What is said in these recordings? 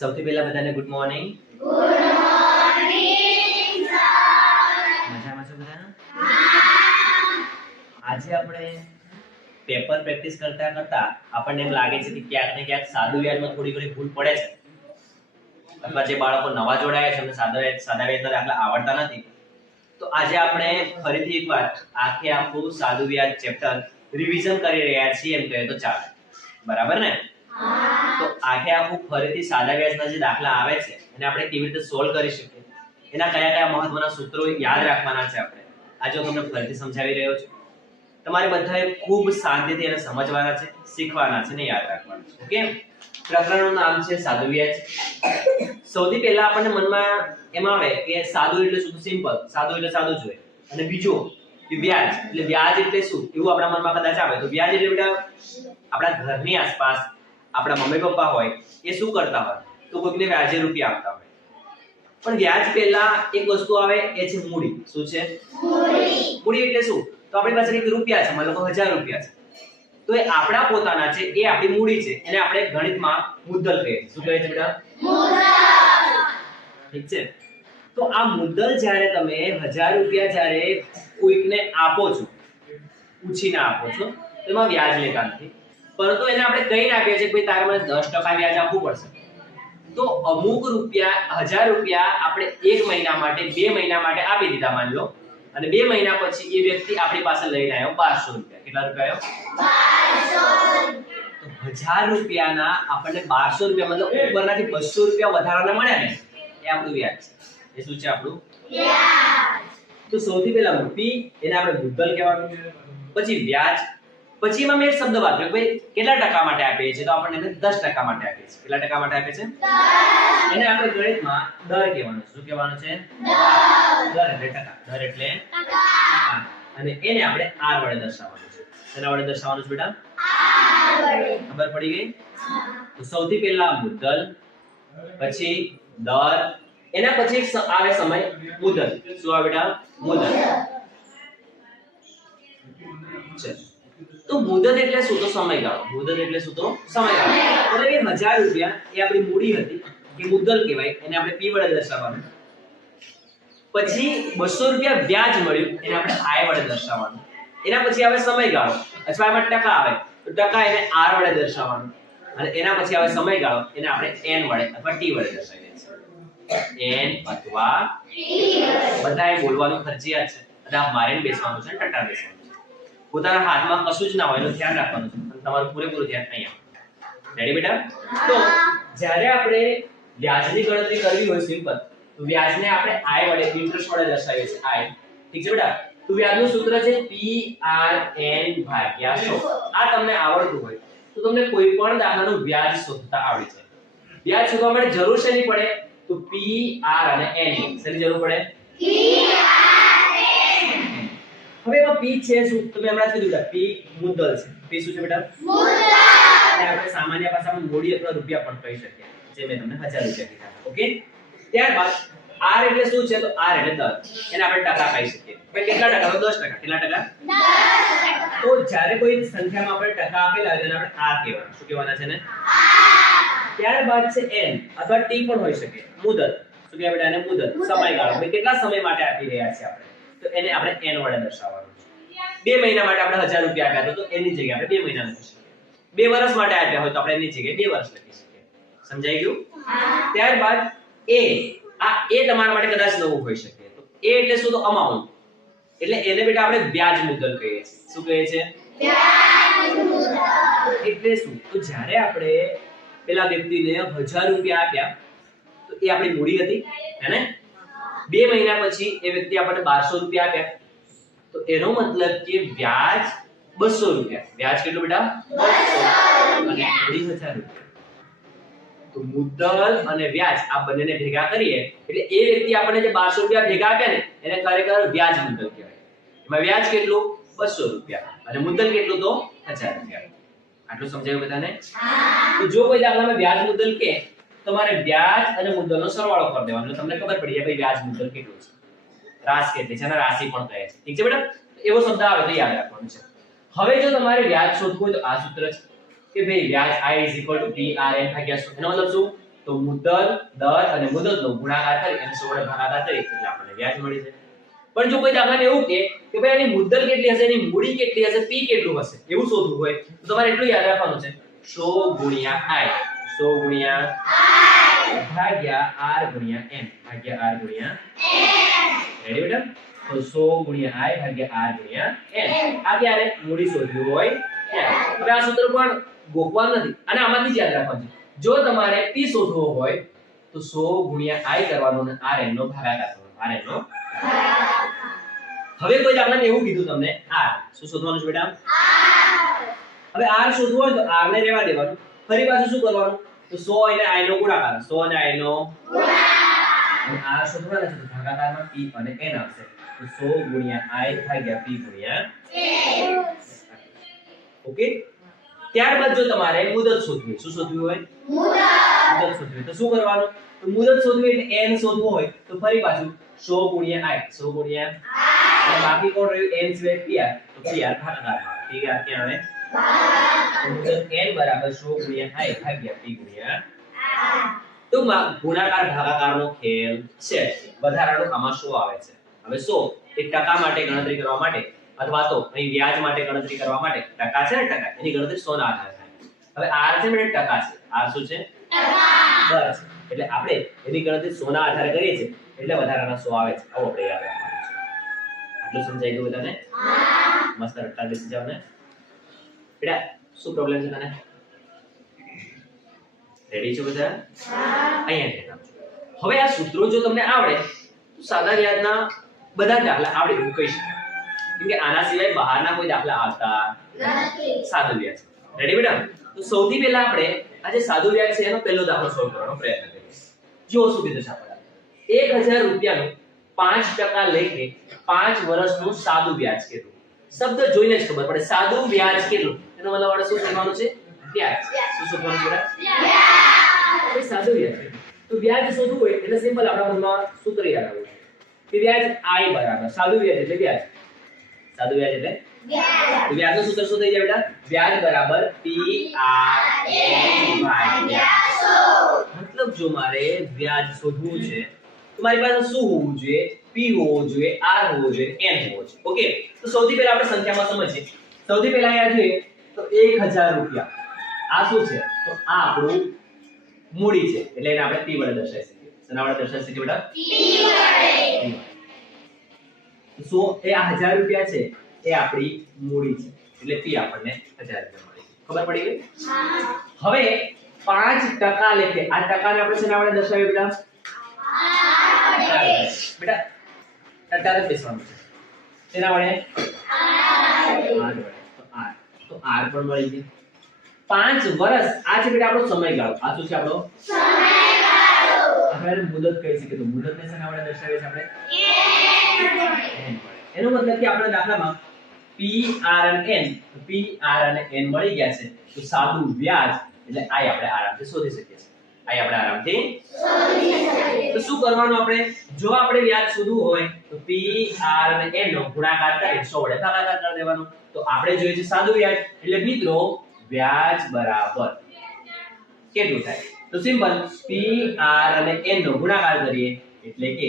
સૌથી પહેલા બધાને ગુડ મોર્નિંગ મજામાં છો બધા આજે આપણે પેપર પ્રેક્ટિસ કરતા કરતા આપણને એમ લાગે છે કે ક્યાંક ને ક્યાંક સાદું વ્યાજમાં થોડી ઘણી ભૂલ પડે છે. અથવા જે બાળકો નવા જોડાયા છે એમને સાદા સાદા વ્યાજના દાખલા આવડતા નથી. તો આજે આપણે ફરીથી એકવાર આખે આખું સાદું વ્યાજ ચેપ્ટર રિવિઝન કરી રહ્યા છીએ એમ કહે તો ચાલે. બરાબર ને? આખે આખું ફરીથી સાદા વ્યાજના જે દાખલા આવે છે, એને આપણે કેવી રીતે સોલ્વ કરી શકીએ? એના કયા કયા મહત્વના સૂત્રો યાદ રાખવાના છે આપણે? આજે હું તમને ફરીથી સમજાવી રહ્યો છું. તમારે બધાએ ખૂબ શાંતિથી એને સમજવાના છે, શીખવાના છે ને યાદ રાખવાના છે. ઓકે? પ્રકરણનું નામ છે સાધુ વ્યાજ. સૌથી પહેલા આપણને મનમાં એમ આવે કે સાદુ એટલે શું? સિમ્પલ. સાદું એટલે સાદું જ હોય. અને બીજું, કે વ્યાજ. એટલે વ્યાજ એટલે શું? એવું આપણા મનમાં કદાચ આવે તો વ્યાજ એટલે બેટા આપણા ઘરની આસપાસ આપણા મમ્મી પપ્પા હોય, એ શું કરતા હોય? તો કોઈકને વ્યાજે રૂપિયા આપતા હોય. પણ વ્યાજ પહેલા એક વસ્તુ આવે, એ છે મૂડી. શું છે? મૂડી એટલે શું? તો આપણી પાસે એક રૂપિયા છે મતલબ હજાર રૂપિયા છે. તો એ આપણા પોતાના છે, એ આપણી મૂડી છે, એને આપણે ગણિતમાં મુદ્દલ કહીએ. શું કહે છે બેટા? ઠીક છે? તો આ મુદ્દલ જ્યારે તમે હજાર રૂપિયા જ્યારે કોઈકને આપો છો ઉછીને આપો છો એમાં વ્યાજ લેતા નથી. પરંતુ એને આપણે કહીને આપીએ છીએ કે તારે મને દસ ટકા વ્યાજ આપવું પડશે. તો અમુક રૂપિયા હજાર રૂપિયા આપણે એક મહિના માટે બે મહિના માટે આપી દીધા માની લો. અને બે મહિના પછી એ વ્યક્તિ આપણી પાસે લઈને આવ્યો બારસો રૂપિયા. કેટલા રૂપિયા તો હજાર રૂપિયાના આપણને બારસો રૂપિયા મતલબ ઉપરનાથી બસો રૂપિયા વધારાના મળ્યા ને એ આપણું વ્યાજ છે. એ શું છે આપણું? તો સૌથી પહેલા રૂપી એને આપણે મુદ્દલ કહેવાનું પછી વ્યાજ પછી એમાં મેં શબ્દ વાપર્યો કે ભાઈ કેટલા ટકા માટે આપીએ છીએ? તો આપણને એને દસ ટકા માટે આપીએ છીએ. કેટલા ટકા માટે આપે છે એને આપણે ગણિતમાં દર કહેવાનું શું કહેવાનું છે? દર એટલે ટકા. દર એટલે અને એને આપણે આર વડે દર્શાવવાનું છે. એના વડે દર્શાવવાનું છે બેટા? ખબર પડી ગઈ? તો સૌથી પહેલા મુદ્દલ પછી દર. એના પછી આવે સમય મુદ્દલ. શું આવે બેટા? મુદ્દલ. છે. તો મુદત એટલે શું? તો સમયગાળો મુદત એટલે શું? તો સમયગાળો એટલે એ હજાર રૂપિયા એ આપણી મૂડી હતી. એ મુદ્દલ કહેવાય. એને આપણે પી વડે દર્શાવવાનું. પછી બસો રૂપિયા વ્યાજ મળ્યું. એને આપણે આય વડે દર્શાવવાનું. એના પછી આવે સમયગાળો અથવા એમાં ટકા આવે. તો ટકા એને આર વડે દર્શાવવાનું. અને એના પછી આવે સમયગાળો એને આપણે એન વડે અથવા ટી વડે દર્શાવીએ છીએ. એન અથવા બધાએ બોલવાનું ફરજિયાત છે. અને મારે બેસવાનું છે ટટા બેસવાનું પોતાના હાથમાં કશું જ ના હોય એનું ધ્યાન રાખવાનું છે. અને તમારું પૂરેપૂરું ધ્યાન અહીંયા. રેડી બેટા? તો જ્યારે આપણે વ્યાજની ગણતરી કરવી હોય સિમ્પલ તો વ્યાજને આપણે આય વડે ઇન્ટરેસ્ટ વડે દર્શાવીએ છીએ. આય ઠીક છે બેટા? તો વ્યાજનું સૂત્ર છે પી આર એન ભાગ્યા સો. આ તમને આવડતું હોય. તો તમને કોઈ પણ દાખલાનું વ્યાજ શોધતા આવડી જાય વ્યાજ શોધવા માટે જરૂર શેની પડે? તો પી આર અને એન શેની જરૂર પડે? હવે એમાં પી છે શું? તમે હમણાં જ કીધું કે પી મુદ્દલ છે. પી શું છે બેટા? મુદ્દલ. આપણે સામાન્ય ભાષામાં મૂડી અથવા રૂપિયા પણ કહી શકીએ જે મેં તમને હજાર રૂપિયા કીધા ઓકે ત્યારબાદ આર એટલે શું છે? તો આર એટલે દર એને આપણે ટકા કહી શકીએ. ભાઈ કેટલા ટકા? તો 10 ટકા. કેટલા ટકા? તો જ્યારે કોઈ સંખ્યામાં આપણે ટકા આપેલા હોય તેને આપણે આર કહેવાનું. શું કહેવાના છે ને ત્યારબાદ છે એન અથવા ટી પણ હોઈ શકે. મુદત. શું કહેવાય બેટા એને? મુદત. સમયગાળો. ભાઈ કેટલા સમય માટે આપી રહ્યા છે આપણે? તો એને આપણે n વડે દર્શાવવાનું છે. 2 મહિના માટે આપણે 1000 રૂપિયા આપ્યા તો એની જગ્યાએ આપણે 2 મહિના લખી શકીએ. બે વર્ષ માટે આપ્યા હોય તો આપણે એની જગ્યાએ 2 વર્ષ લખી શકીએ. સમજાઈ ગયું? ત્યારબાદ a આ a તમારા માટે કદાચ નવું હોઈ શકે. તો a એટલે શું? તો અમાઉન્ટ એટલે એને બેટા આપણે વ્યાજ મુદ્દલ કહીએ છીએ. શું કહીએ છે એટલે શું? તો જ્યારે આપણે પેલા વ્યક્તિને હજાર રૂપિયા આપ્યા તો એ આપણી મૂડી હતી હે ને? બે મહિના પછી એ વ્યક્તિ આપણને બારસો રૂપિયા આપ્યા તો એનો મતલબ કે વ્યાજ બસો રૂપિયા. વ્યાજ કેટલું બેટા? અને અઢી હજાર રૂપિયા. તો મુદ્દલ અને વ્યાજ આ બંનેને ભેગા કરીએ, એટલે એ વ્યક્તિ આપણને જે બારસો રૂપિયા ભેગા આપ્યા ને, એને ખરેખર વ્યાજ મુદ્દલ કહેવાય. એમાં વ્યાજ કેટલું? બસો રૂપિયા. અને મુદ્દલ કેટલું તો? હજાર રૂપિયા. આટલું સમજાયું બધાને? તો જો કોઈ દાખલામાં વ્યાજ મુદ્દલ કે તમારે વ્યાજ અને મુદ્દલનો સરવાળો કરી દેવાનો. એટલે તમને ખબર પડી જાય ભાઈ વ્યાજ મુદ્દલ કેટલું છે. રાશ કેટલી છે અને રાશિ પણ કહે છે. ઠીક છે બેટા? એવો શબ્દ આવે તો યાદ રાખવાનું છે. હવે જો તમારે વ્યાજ શોધવું હોય તો આ સૂત્ર છે કે ભાઈ વ્યાજ i p r, n ભાગ્યા શું? એનો મતલબ શું? તો મુદ્દલ, દર અને મુદતનો ગુણાકાર કરી અને 100 વડે ભાગાકાર કરી એટલે આપણને વ્યાજ મળી જાય. પણ જો કોઈ દાખલામાં એવું કે કે ભાઈ આની મુદ્દલ કેટલી હશે, એની મૂડી કેટલી હશે, p કેટલું હશે? એવું શોધવું હોય તો તમારે એટલું યાદ રાખવાનું છે. 100 ગુણ્યા i. 100 ગુણ્યા ભાગ્યા આર ગુણ્યા એમ ભાગ્યા આર ગુણ્યા રેડી બેટા તો સો ગુણ્યા આઈ ભાગ્યા આર ગુણ્યા એમ આ ક્યારે? મૂડી શોધ્યું હોય ત્યારે હવે આ સૂત્ર પણ ગોખવાનું નથી. અને આમાંથી જ યાદ રાખવાનું છે. જો તમારે p શોધવો હોય તો સો ગુણ્યા આઈ કરવાનો અને rn નો ભાગાકાર કરવાનો. rn નો હવે કોઈ દાખલામાં એવું કીધું તમને આર. શું શોધવાનું છે બેટા હવે આર શોધવું હોય તો આર ને રહેવા દેવાનું. ફરી પાછું શું કરવાનું? તો 100 અને i નો ગુણાકાર. 100 અને i નો ગુણાકાર આ શોધવાના છે ભાગાકારમાં p અને n આવશે. તો 100 ગુણ્યા i ભાગ્યા p ગુણ્યા ઓકે? ત્યારબાદ જો તમારે મુદત શોધવી શું શોધવી હોય? મુદત. શોધવી હોય. તો શું કરવાનું? તો મુદત શોધવી એટલે n શોધવો હોય. તો ફરી પાછું 100 ગુણ્યા i. 100 ગુણ્યા અને બાકી કોણ રહ્યું? n સિવાય pr તો pr ભાગાકારમાં. pr ક્યાં આવે? તો મુદત n બરાબર 100 ગુણ્યા i ભાગ્યા p ગુણ્યા ટૂંકમાં ગુણાકાર ભાગાકારનો ખેલ છે. વધારાનું આમાં શું આવે છે? હવે 100 એ ટકા માટે ગણતરી કરવા માટે અથવા તો અહીં વ્યાજ માટે ગણતરી કરવા માટે ટકા છે ને ટકા? એની ગણતરી 100 ના આધારે થાય. હવે r છે ને ટકા છે. r શું છે? ટકા. બસ એટલે આપણે એની ગણતરી 100 ના આધારે કરીએ છીએ. એટલે વધારાના 100 આવે છે. આવો આપણે યાદ રાખવાનું છે આટલું સમજાઈ ગયું બધાને? મસ્ત રટ્ટા બેસી જાવ ને. બેટા શું પ્રોબ્લેમ છે તને? રેડી છો બધા? અહીંયા ધ્યાન આપજો હવે આ સૂત્રો જો તમને આવડે તો સાદા વ્યાજના બધા દાખલા આવડે એવું કહી શકાય. કેમ કે આના સિવાય બહારના કોઈ દાખલા આવતા સાદું વ્યાજ. રેડી મેડમ તો સૌથી પહેલા આપણે આજે સાદું વ્યાજ છે એનો પહેલો દાખલો સોલ્વ કરવાનો પ્રયત્ન કરીએ જો શું કીધું છે આપણે એક હજાર રૂપિયાનું પાંચ ટકા લઈને પાંચ વર્ષનું સાદું વ્યાજ કેટલું? શબ્દ જોઈને જ ખબર પડે. સાદું વ્યાજ કેટલું? એનો મતલબ આપણે શું શોધવાનું છે? વ્યાજ. શું શોધવાનું બેટા? એ સાદું વ્યાજ. તો વ્યાજ શોધવું હોય એટલે સિમ્પલ આપણા મનમાં સૂત્ર યાદ આવવું કે વ્યાજ i બરાબર. સાદું વ્યાજ એટલે વ્યાજ. સાદું વ્યાજ એટલે તો વ્યાજનું સૂત્ર શું થઈ જાય બેટા? વ્યાજ બરાબર p r a મતલબ જો મારે વ્યાજ શોધવું છે તો મારી પાસે શું હોવું જોઈએ? P હોવો જોઈએ r હોવો જોઈએ n હોવો જોઈએ. ઓકે તો સૌથી પહેલા આપણે સંખ્યામાં સમજીએ. સૌથી પહેલા અહીંયા જોઈએ. તો 1000 રૂપિયા. આ શું છે? તો આ આપણું મૂડી છે. એટલે એને આપણે p વડે દર્શાવી શકીએ. શેના વડે દર્શાવી શકીએ બેટા? વડે. સો એ આ હજાર રૂપિયા છે. એ આપણી મૂડી છે. એટલે પી આપણને હજાર રૂપિયા મળી ખબર પડી ગઈ? હવે પાંચ ટકા લેખે આ ટકાને આપણે શેના વડે દર્શાવીએ બેટા? બેટા અત્યારે બેસવાનું છે. તેના વડે. તો R પણ મળી ગઈ પાંચ વર્ષ આ છે બેટા આપણો સમયગાળો. આ શું છે આપણો? આપણે મુદત કહી શકીએ તો મુદતને શેના આપણે દર્શાવીએ આપણે? એનો મતલબ કે આપણે દાખલામાં p, r અને n p, r અને n મળી ગયા છે. તો સાદું વ્યાજ એટલે i આપણે આરામથી શોધી શકીએ છીએ. I આપણે આરામથી તો શું કરવાનું આપણે? જો આપણે વ્યાજ શોધવું હોય તો p r અને n નો ગુણાકાર કરી 100 વડે ભાગાકાર કરી દેવાનો. તો આપણે જોઈએ છે સાદું વ્યાજ. એટલે મિત્રો વ્યાજ બરાબર કેટલું થાય? તો સિમ્પલ p r અને n નો ગુણાકાર કરીએ એટલે કે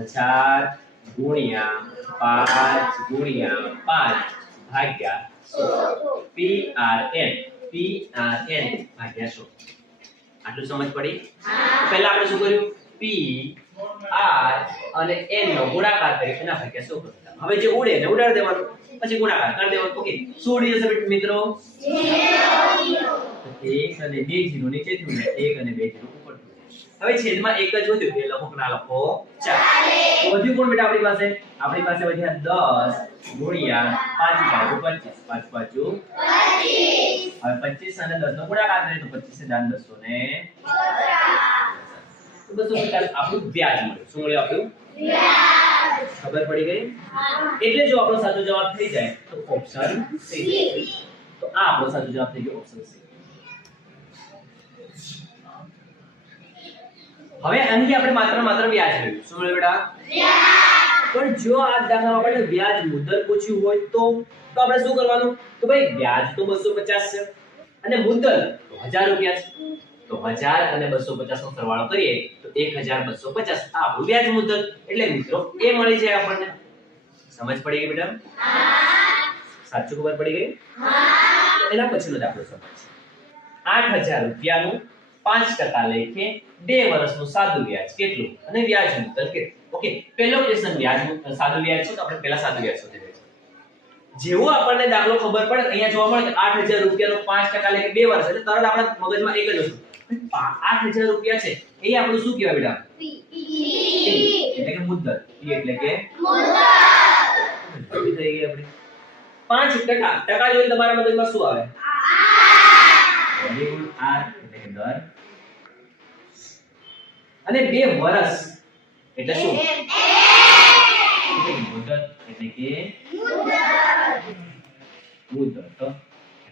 1000 ગુણ્યા 5 ગુણ્યા 5 ભાગ્યા 100 p r n p r n ભાગ્યા 100 આટલું સમજ પડી? પહેલા આપણે શું કર્યું? P આર અને n નો ગુણાકાર કરી એના ભાગ્યા 100 કરતા હવે જે ઉડે ને ઉડાડી દેવાનું. પછી ગુણાકાર કરી દેવાનો. ઓકે. શું ઉડી જશે મિત્રો? એક અને બે જીરો નીચેથી ઉડે એક અને બે જીરો ઉપર હવે છેદમાં એક જ વધ્યું. એટલે લખો ના લખો? ચાલે વધ્યું કોણ બેટા આપણી પાસે? આપણી પાસે વધ્યા 10 ગુણ્યા પાંચ બાજુ 25 પાંચ બાજુ હવે 25 અને 10 નો ગુણાકાર કરીએ તો 25 હજાર 200 ને તો 250 આપણું વ્યાજ મળ્યું. શું મળ્યું આપણું? ખબર પડી ગઈ? એટલે જો આપણો સાચો જવાબ થઈ જાય તો ઓપ્શન સી. તો આ આપણો સાચો જવાબ થઈ ગયો ઓપ્શન સી. હવે અહીંથી આપણે માત્ર માત્ર વ્યાજ લઈએ. શું મળ્યું બેટા? પણ જો આ દાખલામાં આપણે વ્યાજ મુદ્દલ પૂછ્યું હોય તો તો આપણે શું કરવાનું? તો ભાઈ વ્યાજ તો 250 છે. અને મુદ્દલ તો 1000 રૂપિયા છે. તો હજાર અને બસો પચાસ નો સરવાળો કરીએ, તો એક હજાર બસો પચાસ. આ આપણું વ્યાજ મુદત. એટલે મિત્રો, એ મળી જાય આપણને. સમજ પડી ગઈ મેડમ સાચું ખબર પડી ગઈ? એના પછીનો દાખલો સમજ હજાર રૂપિયાનું પાંચ ટકા લેખે બે વર્ષનું સાદું વ્યાજ કેટલું? અને વ્યાજ મુદત કેટલું? ઓકે, પહેલો ક્વેશ્ચન વ્યાજ સાદું વ્યાજ છે, તો આપણે પહેલા સાદું વ્યાજ શોધી લઈશું જેવો આપણને દાખલો ખબર પડે, અહીંયા જોવા મળે કે હજાર રૂપિયાનો પાંચ ટકા લેખે બે વર્ષ, એટલે તરત આપણા મગજમાં એક જ વસ્તુ. પા- આઠ હજાર રૂપિયા છે એ આપણું શું કહેવાય બેટા એટલે કે મુદ્દત ઈ એટલે કે ઊભી થઈ ગઈ આપણી 5 ટકા ટકા જોઈને તમારા મગજમાં શું આવે અને બે વર્ષ એટલે શું મુદત એટલે કે મુદત તો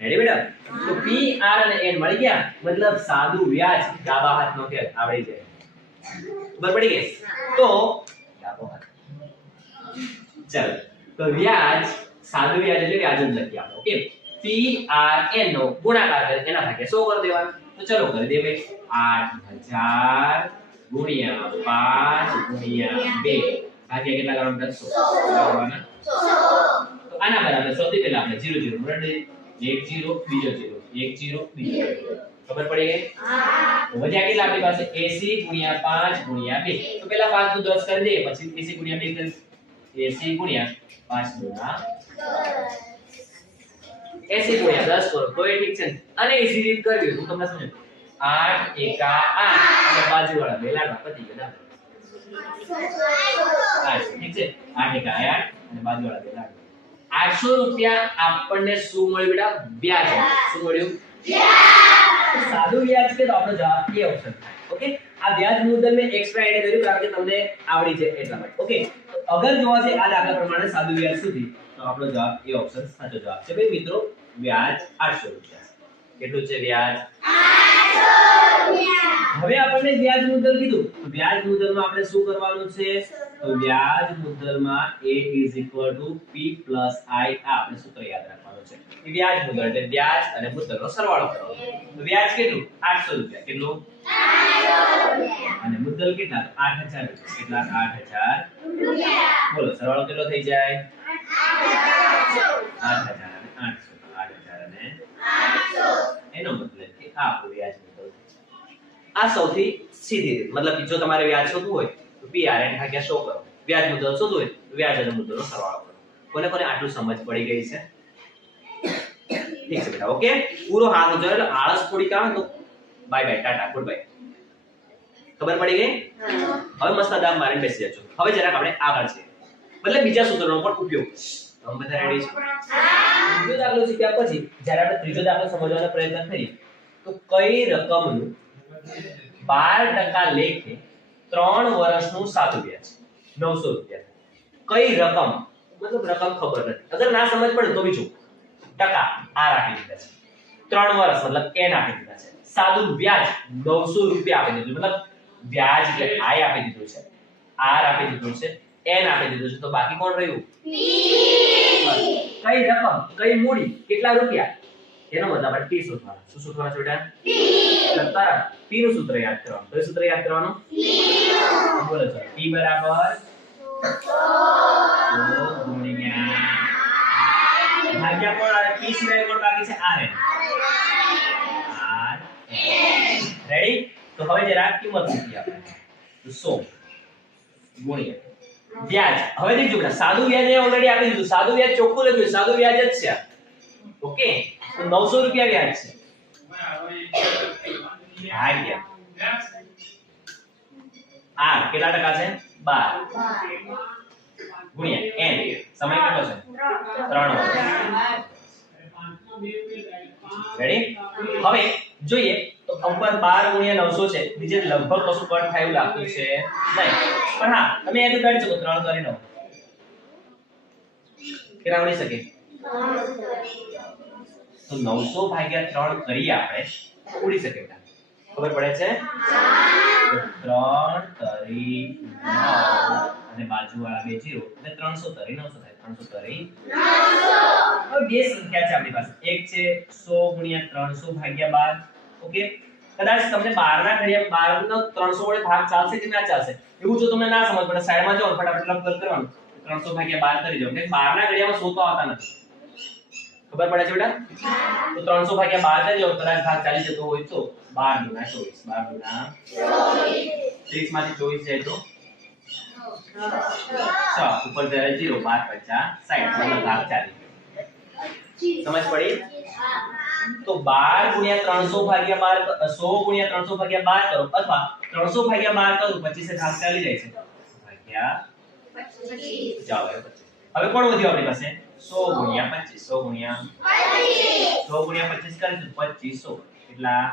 રેડી બેટા તો P, R અને N મળી ગયા. મતલબ સાદું વ્યાજ. ડાબા હાથનો ખેલ. આવડી જાય ખબર પડી ગઈ? તો ડાબો હાથ. ચાલો. તો વ્યાજ, સાદું વ્યાજ એટલે વ્યાજ જ લખી આપણે ઓકે? P, R, N નો ગુણાકાર કરી એના ભાગે 100 કરી દેવા તો ચલો કરી દે ભાઈ. 8000 ગુણ્યા 5 ગુણ્યા 2 ભાગ્યા કેટલા કરવાના? 100 કરવાના તો આના બરાબર સૌથી પહેલા આપણે 0 0 બરાબર એક જીરો બીજો જીરો. એક જીરો બીજો ખબર પડી ગઈ? તો વધ્યા કેટલા આપણી પાસે? 80 ગુણ્યા 5 ગુણ્યા 2 તો પેલા 5 નું 10 કરી દઈએ પછી 80 ગુણ્યા 2 કરી 80 ગુણ્યા 5 ગુણ્યા 80 ગુણ્યા 10 કરો. તોય ઠીક છે? અને easy રીત કરવી હું તો તમને સમજાવું 8 એકા 8 અને બાજુવાળા લાડવા પતી ગયા દાખલો. ઠીક છે? 8 એકા 8 અને બાજુવાળા બે 800 રૂપિયા આપણને શું મળ્યું બેટા? વ્યાજ. શું મળ્યું? સાદું વ્યાજ કે તો આપણો જવાબ એ ઓપ્શન ઓકે આ વ્યાજ મુદ્દલ મેં એક્સ્ટ્રા એડ કર્યું કારણ કે તમને આવડી છે એટલા માટે. ઓકે અગર જોવા છે આ દાખલા પ્રમાણે સાદું વ્યાજ સુધી તો આપણો જવાબ એ ઓપ્શન સાચો જવાબ છે. ભાઈ મિત્રો વ્યાજ 800 રૂપિયા. કેટલું છે વ્યાજ? હવે આપણને વ્યાજ મુદ્દલ કીધું. વ્યાજ મુદ્દલમાં આપણે શું કરવાનું છે? તો વ્યાજ મુદ્દલમાં a p i આપણે સૂત્ર યાદ રાખવાનું છે. કે વ્યાજ મુદ્દલ એટલે વ્યાજ અને મુદ્દલનો સરવાળો કરવાનો તો વ્યાજ કેટલું? 800 રૂપિયા. કેટલું? અને મુદ્દલ કેટલા? 8000 રૂપિયા. કેટલા? 8000 બોલો, સરવાળો કેટલો થઈ જાય? 8000 અને 800 8000 અને એનો મતલબ કે આ આપણું વ્યાજ મુદ્દલ આ સૌથી સીધી રીત. મતલબ કે જો તમારે વ્યાજ શોધવું હોય તો PRN ભાગ્યા શો કરો. વ્યાજ મુદ્દલ શોધવું હોય તો વ્યાજ અને મુદ્દલનો સરવાળો કરો. કોને કોને આટલું સમજ પડી ગઈ છે? ઠીક છે બેટા ઓકે? પૂરો હાથ એટલે આળસ થોડી કામ તો bye bye tata good bye ખબર પડી ગઈ? હવે મસ્ત દામ મારીને બેસી જજો. હવે જરાક આપણે આગળ છે મતલબ બીજા સૂત્રનો પણ ઉપયોગ. તમે બધા રેડી છો? બીજો દાખલો શીખ્યા પછી જ્યારે આપણે ત્રીજો દાખલો સમજવાનો પ્રયત્ન કરીએ તો કઈ રકમનું બાર ટકા લેખે ત્રણ વર્ષનું સાદું વ્યાજ નવસો રૂપિયા. કઈ રકમ? મતલબ રકમ ખબર નથી. અગર ના સમજ પડે તો બીજું ટકા આર આપી દીધા છે. ત્રણ વર્ષ, મતલબ એન આપી દીધા છે. સાદું વ્યાજ નવસો રૂપિયા આપી દીધું મતલબ વ્યાજ એટલે આઈ આપી દીધું છે. આર આપી દીધું છે. એન આપી દીધું છે. તો બાકી કોણ રહ્યું? કઈ રકમ, કઈ મૂડી, કેટલા રૂપિયા? એનો મતલબ આપણે ટી શોધવાના શું શોધવાના છે બેટા? તરત ટી નું સૂત્ર યાદ કરવાનું કયું સૂત્ર યાદ કરવાનું બોલો સર ટી બરાબર સો ગુણ્યા ભાગ્યા કોણ આવે ટી સિવાય કોણ બાકી છે આર એન આર રેડી તો હવે જરા કિંમત મૂકીએ આપણે તો 100 ગુણ્યા વ્યાજ હવે દેખજો બેટા સાદું વ્યાજ એ ઓલરેડી આપી દીધું સાદું વ્યાજ ચોખ્ખું લખ્યું સાદું વ્યાજ જ છે આ. ઓકે તો 900 રૂપિયા વ્યાજ છે ભાગ્યા આર, કેટલા ટકા છે? 12 ગુણ્યા n સમય કેટલો છે? 3 વર્ષ રેડી હવે જોઈએ, તો ઉપર 12 ગુણ્યા 900 છે. બીજે લગભગ કશું કટ થાય લાગતું છે. નહીં. પણ હા, તમે એનું કરી શકો 3 કરી નો કેટલા મળી શકે? તો 900 ભાગ્યા 3 કરીએ આપણે ઉડી શકે. ખબર પડે છે? ત્રણ તરી 9 અને બાજુવાળા બે જીરો. એટલે 300 તરી, નવસો થાય. 300 તરી બે સંખ્યા છે આપણી પાસે. એક છે સો ગુણ્યા 300 ભાગ્યા બાર. ઓકે? કદાચ તમને બારના ઘડિયા, બારનો ત્રણસો વડે ભાગ ચાલશે કે ના ચાલશે? એવું જો તમને ના સમજ પડે, સાઈડમાં જાઓ ફટાફટ લગ કરવાનું. ત્રણસો ભાગ્યા બાર કરી જાઓ કે બારના ઘડિયામાં સો તો આવતા નથી. ખબર પડે છે બેટા? તો ત્રણસો ભાગ્યા બાર કરી જાઓ કદાચ ભાગ ચાલી જતો હોય તો બાર ગુણા ચોવીસ બાર ગુણા ત્રીસમાંથી ચોવીસ જાય તો? છ ઉપર જાય જીરો બાર પચાસ સાઈઠ મતલબ ભાગ ચાલી સમજ પડી? તો બાર ગુણ્યા ત્રણસો ભાગ્યા બાર સો ગુણ્યા ત્રણસો ભાગ્યા બાર કરો અથવા ત્રણસો ભાગ્યા બાર કરો પચીસે ભાગ ચાલી જાય છે. ભાગ્યા જાઓ હવે 25. હવે કોણ વધ્યું આપણી પાસે? સો ગુણ્યા પચીસ સો ગુણ્યા સો ગુણ્યા પચીસ કરીશું પચીસો. કેટલા?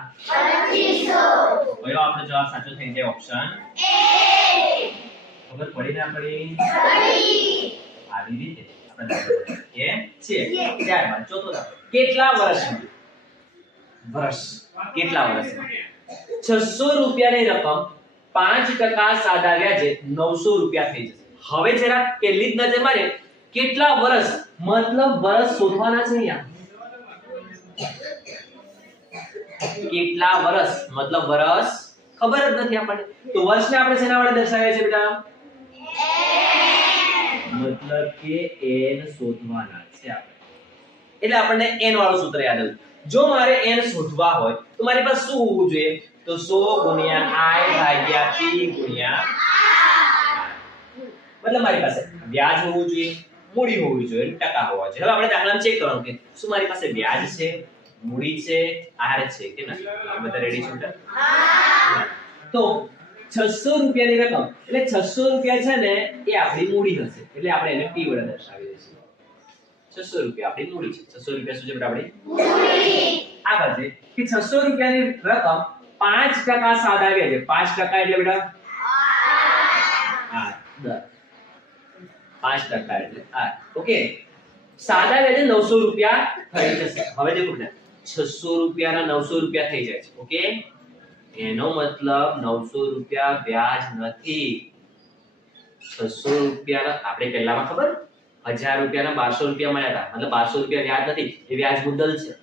કયો આપણો જવાબ સાચો થઈ જાય? ઓપ્શન ખબર પડી ના પડી? આવી રીતે. આપણે કે છે. ત્યારબાદ ચોથો દાખલો. કેટલા વર્ષમાં વર્ષ. કેટલા વર્ષમાં છસો રૂપિયાની રકમ પાંચ ટકા સાદા વ્યાજે નવસો રૂપિયા થઈ જશે. હવે જરા કેટલી જ નજર મારે. કેટલા વર્ષ મતલબ વર્ષ શોધવાના છે અહીંયા. કેટલા વર્ષ મતલબ વર્ષ ખબર જ નથી આપણને. તો વર્ષને આપણે શેના વડે દર્શાવીએ છીએ બેટા? મતલબ કે n શોધવાના છે આપણે. એટલે આપણને n વાળું સૂત્ર યાદ આવ્યું. જો મારે n શોધવા હોય, તો મારી પાસે શું હોવું જોઈએ? તો 100 ગુણ્યા i p મતલબ મારી પાસે વ્યાજ હોવું જોઈએ. મૂડી હોવી જોઈએ ટકા હોવા જોઈએ. હવે આપણે દાખલામાં ચેક કરવાનું કે શું મારી પાસે વ્યાજ છે મૂડી છે આર છે કે નથી આ બધા રેડી છે તો 600 રૂપિયાની રકમ એટલે 600 રૂપિયા છે ને એ આપણી મૂડી હશે એટલે આપણે એને p વડે દર્શાવી દઈશું. 600 રૂપિયા આપણી મૂડી છે. 600 રૂપિયા શું છે બેટા આપણી? આગળ છે કે 600 રૂપિયાની રકમ 5% સાદા વ્યાજે 5% એટલે બેટા? હા. દર 5% એટલે આ, ઓકે. સાદા વ્યાજે નવસો રૂપિયા થઈ જશે. હવે દેખો બેટા 600 રૂપિયાના નવસો રૂપિયા થઈ જાય છે, ઓકે? એનો મતલબ નવસો રૂપિયા વ્યાજ નથી. છસો રૂપિયાના, આપણે પહેલામાં ખબર? હજાર રૂપિયાના બારસો રૂપિયા મળ્યા હતા. મતલબ બારસો રૂપિયા વ્યાજ નથી, એ વ્યાજ મુદ્દલ છે.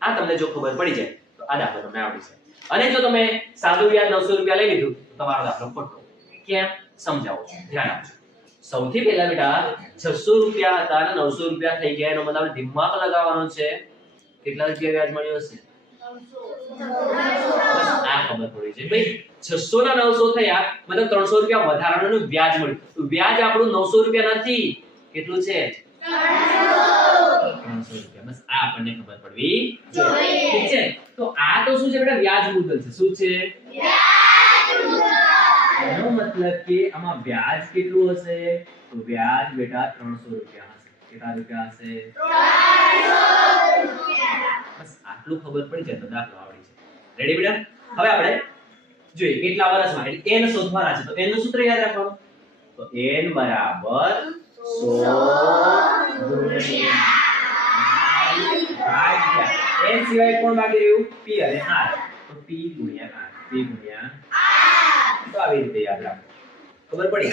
આ તમને જો ખબર પડી જાય, તો આ દાખલો તમને આવડી જાય. અને જો તમે સાદું વ્યાજ નવસો રૂપિયા લઈ લીધું, તો તમારો દાખલો ખોટો. કેમ? સમજાવો ધ્યાન આપજો. સૌથી પહેલા બેટા છસો રૂપિયા હતા અને નવસો રૂપિયા થઈ ગયા. એનો મતલબ દિમાગ લગાવવાનો છે. કેટલા રૂપિયા વ્યાજ મળ્યો હશે? આ ખબર પડી છે. ભાઈ, છસો ના નવસો થયા, મતલબ 300 રૂપિયા વધારાનું વ્યાજ મળ્યું. તો વ્યાજ આપણું નવસો રૂપિયા નથી. કેટલું છે? 300 રૂપિયા. બસ આ આપણને ખબર પડવી ઠીક છે? તો આ તો શું છે બેટા? વ્યાજ મુદ્દલ છે. શું છે? એનો મતલબ કે આમાં વ્યાજ કેટલું હશે? તો વ્યાજ બેટા 300 રૂપિયા હશે. કેટલા રૂપિયા હશે? બસ આટલું ખબર પડી જાય તો દાખલો આવડી છે રેડી બેટા? હવે આપણે જોઈએ કેટલા વર્ષમાં એટલે n શોધવાના છે. તો n નું સૂત્ર યાદ રાખવાનું. તો n બરાબર 100 ગુણ્યા n સિવાય કોણ બાકી રહ્યું? P અને r. તો p ગુણ્યા r p ગુણ્યા તો આવી રીતે યાદ રાખો. ખબર પડી?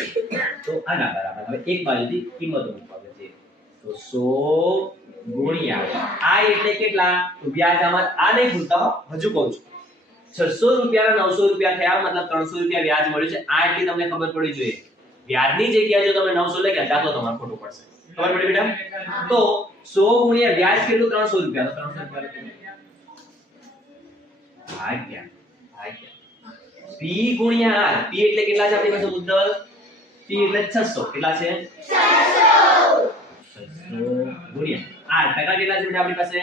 તો આના બરાબર. હવે એક બાજુથી કિંમત મૂકવા છે તો 100 ગુણ્યા આ એટલે કેટલા? તો વ્યાજ આમાં. આ નહીં ભૂલતા હજુ કહું છું. 600 રૂપિયાના 900 રૂપિયા થયા, મતલબ 300 રૂપિયા વ્યાજ મળ્યું છે. આ એટલી તમને ખબર પડી જોઈએ. વ્યાજની જગ્યાએ જો તમે 900 લખ્યા, ત્યાં તો તમારે ખોટું પડશે. ખબર પડી બેટા? તો 100 ગુણ્યા વ્યાજ કેટલું? 300 રૂપિયા. તો 300 રૂપિયા ભાગ્યા. ભાગ્યા. P ગુણ્યા r. P એટલે કેટલા છે આપણી પાસે મુદ્દલ p એટલે 600 કેટલા છે? 600 ગુણ્યા r. ટકા કેટલા છે બેટા આપણી પાસે?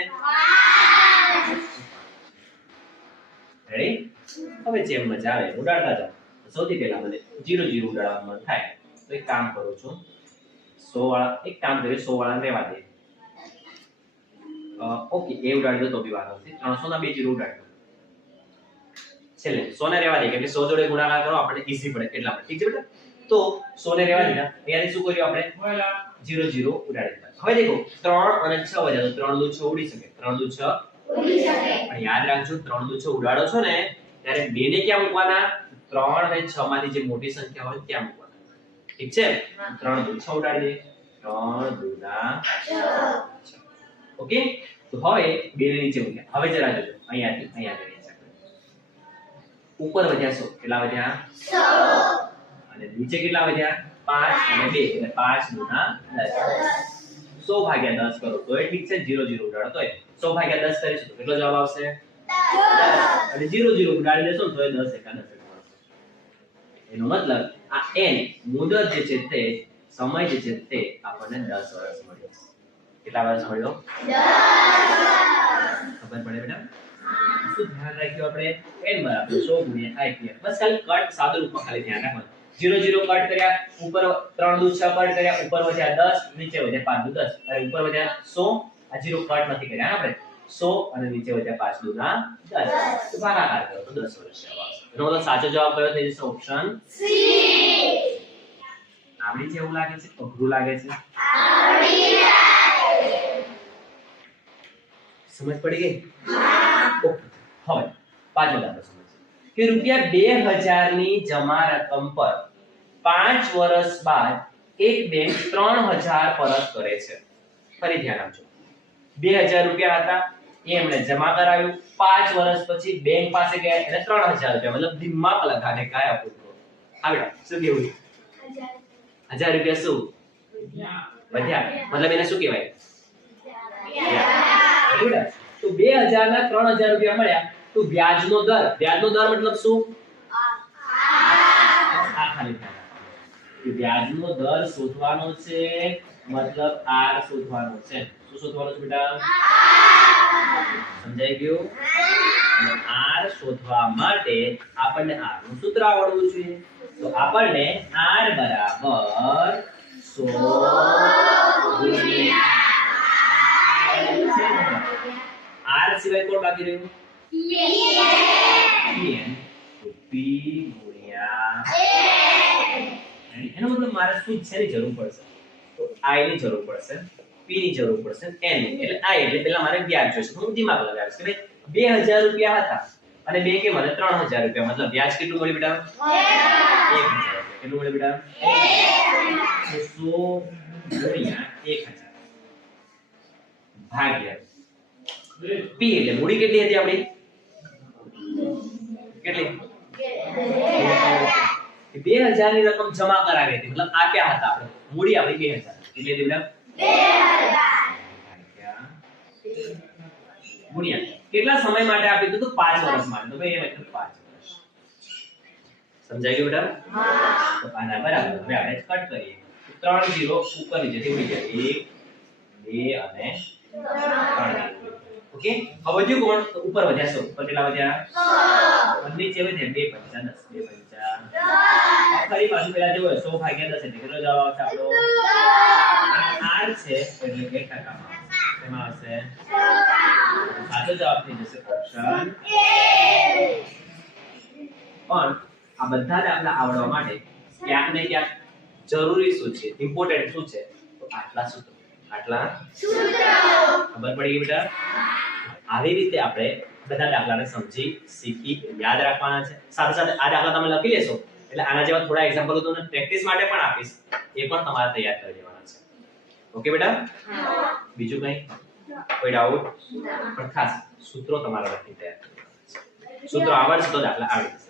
રેડી હવે જેમ મજા આવે ઉડાડતા જાઓ. સૌથી પહેલા મને 0 0 ઉડાડવામાં થાય. તો એક કામ કરું છું. 100 વાળા, એક કામ કરે 100 વાળા રહેવા દે. ઓકે, એ ઉડાડી દો તો બી વાત આવશે 300 ના બે જીરો ઉડાડી દો છેલ્લે સોને રહેવા દે કે 100 જોડે ગુણાકાર કરો આપણે ઈઝી પડે એટલા માટે. ઠીક છે બેટા? તો સોને રહેવા દીધા અહીંયાથી શું કર્યું આપણે? 0 0 ઉડાડી દીધા. હવે દેખો 3 અને 6 વધ્યા તો 3 દુ 6 ઉડી શકે. 3 દુ 6 પણ યાદ રાખજો 3 દુ 6 ઉડાડો છો ને ત્યારે બે ને ક્યાં મૂકવાના? 3 અને 6 માંથી જે મોટી સંખ્યા હોય ત્યાં મૂકવાના. ઠીક છે? 3 દુ 6 ઉડાડી દે 3 દુ ના ઓકે? તો હવે બે ને નીચે મૂક્યા હવે જરા જોજો. અહીંયાથી અહીંયા ઉપર વધ્યા સો. કેટલા વધ્યા? અને નીચે કેટલા વધ્યા? પાંચ અને બે. એટલે પાંચ ગુણા દસ. સો ભાગ્યા દસ કરો તો એ ઠીક છે જીરો જીરો ઉડાડો. તોય સો ભાગ્યા દસ કરીશું તો કેટલો જવાબ આવશે. અને જીરો જીરો ઉડાડી દેશો ને તો એ દસ એકા દસ. એનો મતલબ આ n મુદત જે છે તે સમય જે છે તે આપણને 10 વર્ષ મળ્યો. કેટલા વર્ષ મળ્યો? ખબર પડે બેટા શું ધ્યાન રાખ્યું આપણે. N બરાબર 100 ગુણ્યા IPM બસ ખાલી કટ સાદું રૂપમાં ખાલી ધ્યાન રાખવાનું. 0 0 કટ કર્યા ઉપર 3 દુ 6 કટ કર્યા ઉપર વધ્યા 10 નીચે વધ્યા 5 દુ 10 અને ઉપર વધ્યા 100 આ 0 કટ નથી કર્યા આપણે. 100 અને નીચે વધ્યા 5 દુ ના 10 તો ભાગાકાર કરો તો 10 વર્ષ જવાબ આવશે એનો મતલબ સાચો જવાબ કયો થઈ જશે? ઓપ્શન આવડી છે એવું લાગે છે અઘરું લાગે છે? સમજ પડી ગઈ? ઓકે. હવે પાંચમો દાખલો સમજીએ. કે રૂપિયા બે હજારની જમા રકમ પર પાંચ વર્ષ બાદ એક બેંક ત્રણ હજાર પરત કરે છે. ફરી ધ્યાન આપજો. બે હજાર રૂપિયા હતા એ એમણે જમા કરાવ્યું. પાંચ વર્ષ પછી બેંક પાસે ગયા એટલે ત્રણ હજાર રૂપિયા મતલબ દિમાગ લગાને કાયા પૂરો આવડા શું કેવું હજાર રૂપિયા શું? વધ્યા. મતલબ એને શું કહેવાય? તો બે હજાર ના ત્રણ હજાર રૂપિયા મળ્યા. તો વ્યાજનો દર. વ્યાજનો દર મતલબ શું? આ ખાલી વ્યાજનો દર શોધવાનો છે, મતલબ આર શોધવાનો છે. શું શોધવાનો છે બેટા? સમજાઈ ગયું? આર શોધવા માટે આપણને આરનું સૂત્ર આવડવું જોઈએ તો આપણને આર બરાબર સો આર સિવાય કોણ બાકી રહ્યું? ગુણ્યા એનો મતલબ મારે શું શેની જરૂર પડશે? તો ની જરૂર પડશે પી ની જરૂર પડશે, n ની. એટલે i એટલે પહેલા મારે વ્યાજ જોઈશે. હું દિમાગ લગાવીશ કે ભાઈ 2000 રૂપિયા હતા. અને બે કે મને 3000 રૂપિયા. મતલબ વ્યાજ કેટલું મળ્યું બેટા? 1000 કેટલું મળ્યું બેટા? 100 ગુણ્યા 1000 ભાગ્યા. પી એટલે મૂડી કેટલી હતી આપણી? કેટલી? બે હજારની રકમ જમા કરાવી હતી. મતલબ આપ્યા હતા આપણે? મૂડી આપણી બે હજાર. કેટલી હતી મેડમ? ગુણ્યા કેટલા સમય માટે આપી દીધું? તો પાંચ વર્ષ માટે. તો ભાઈ એ મતલબ પાંચ વર્ષ. સમજાઈ ગયું બેટા તો આના બરાબર. હવે આપણે કટ કરીએ. ત્રણ જીરો ઉપર નીચેથી ઉડી જાય. એક, બે અને ત્રણ. ઓકે? હવે વધ્યું કોણ? ઉપર વધ્યા સો ઉપર કેટલા વધ્યા? અને નીચે વધ્યા. બે પંચા દસ બે પંચા ફરી પાછું પેલા જેવું સો ભાગ્યા દસ એટલે કેટલો જવાબ આવશે આપણો? આર છે એટલે કે ટકામાં. એમાં આવશે? સાચો જવાબ થઈ જશે ઓપ્શન પણ આ બધા દાખલા આવડવા માટે ક્યાંક ને ક્યાંક જરૂરી શું છે? ઇમ્પોર્ટન્ટ શું છે? તો આટલા સૂત્રો. આટલા ખબર પડી ગઈ બેટા? આવી રીતે આપણે બધા દાખલાને સમજી શીખી યાદ રાખવાના છે. સાથે સાથે આ દાખલા તમે લખી લેશો એટલે આના જેવા થોડા એક્ઝામ્પલ તો પ્રેક્ટિસ માટે પણ આપીશ. એ પણ તમારે તૈયાર કરી દેવાના છે. ઓકે બેટા? બીજું કંઈ? કોઈ ડાઉટ પણ ખાસ સૂત્રો તમારા લખી તૈયાર સૂત્રો આવડશે તો દાખલા આવડી જશે.